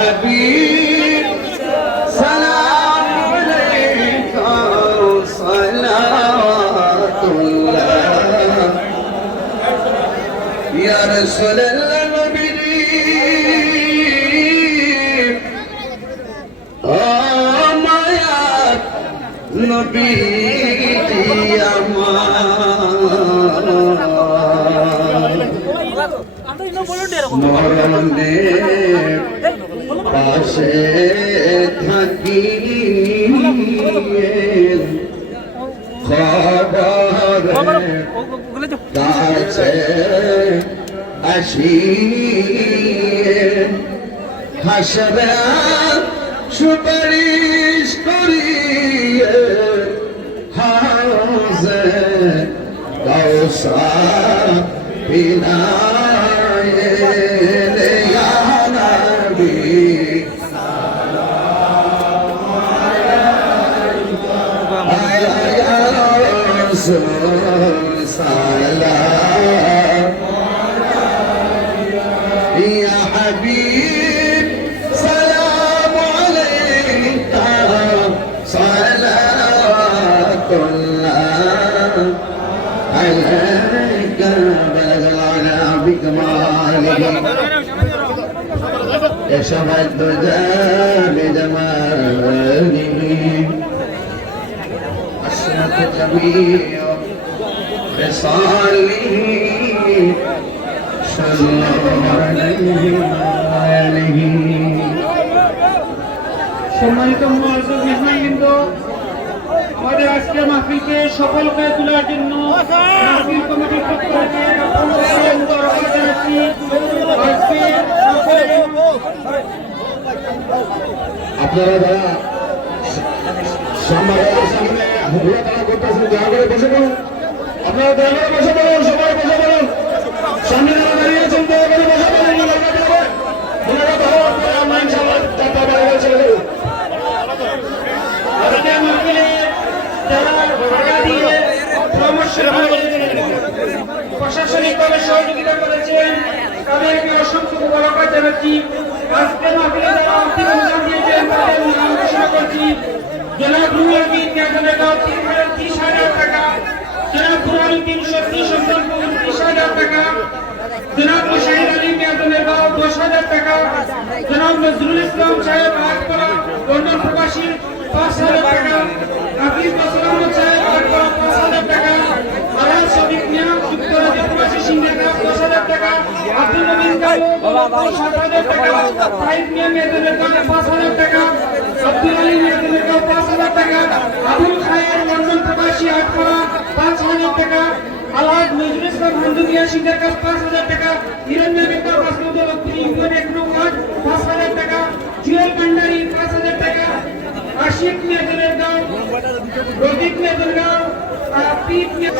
হাবিব সালাম আলাইকা সালাতুল্লাহ ইয়া রাসূলুল্লাহ নবীজি ও মায়ার নবীজি আমার মরণের পাশে থাকি খবর কাছে আসি হাসরে সুপারিশ করিয়ে হাউজে কাউসার বিনায়ে ইয়া নবী ইয়া রাসূল সালাম ইয়া হাবিব সালাম আলাইকা সালাতুল্লাহ আলাইকা বালাগনা বিকমালিহি يشهد ذا بجماله حسنة جميع خصاله صلى الله عليه وآله সম্মানিত মুআজ্জিজ মেহমানবৃন্দ, আমাদের আজকের মাহফিলকে সফল করে তোলার জন্য মাহফিল কমিটির পক্ষ থেকে আপনাদেরকে মুবারকবাদ জানাচ্ছি। আপনারা যারা সামনে হুড়া তারা করতেছেন দয়া করে বসে পড়ুন। আপনারা দয়া করে বসে পড়ুন, সবাই বসে পড়ুন। সামনে যারা দাঁড়িয়ে আছেন দয়া করে বসে পড়ুন। ওনারা ভালো আমরা ইনশাআল্লাহ যাত্রা বাইরে চলে যাবো। আজকের মাহফিলে যারা টাকা দিয়ে পরামর্শ প্রশাসনিকভাবে সহযোগিতা করেছেন তাদেরকে অসংখ্য মুবারকবাদ জানাচ্ছি। আজকের মাহফিলে যারা আর্থিক অনুদান দিয়েছেন তাদের নাম ঘোষণা করছি। জনাব রুহুল আমিন মিয়াজানের 30,000 টাকা, জনাব বুরহানুল 330 সন্তানপুর 30,000 টাকা, জনাব মুশাহিদ আলী মিয়াজানের 10,000 টাকা, জনাব নজরুল ইসলাম সাহেব আটপাড়া লন্ডন প্রবাসী 5,000 টাকা, হাফিজ আসলাম সাহেব আটপাড়া 5,000 টাকা, আলাল শফিক মিয়া যুক্তরাজ্য প্রবাসী সিঙ্গাপুর 10,000 টাকা, আব্দুল নবীন কালো 7,000 টাকা, সাইদ মিয়া মিয়াজানের 5,000 টাকা, আব্দুল আলী মিয়াজানের 5,000 টাকা, আবুল খায়ের লন্ডন প্রবাসী আটপাড়া 5,000 টাকা, আলাদ নজরুল ইসলাম হামদুনিয়া সিঙ্গাপুর 5,000 টাকা, হিরণ্য মিত্র বাসমুদ্দৌলতপুর ইউনিয়ন 1 নং ওয়ার্ড 5,000 টাকা, জুয়েল ভান্ডারী 5,000 টাকা, আশিক মিয়াজানের গাঁও, রফিক মিয়াজানের গাঁও, পিপ মিয়া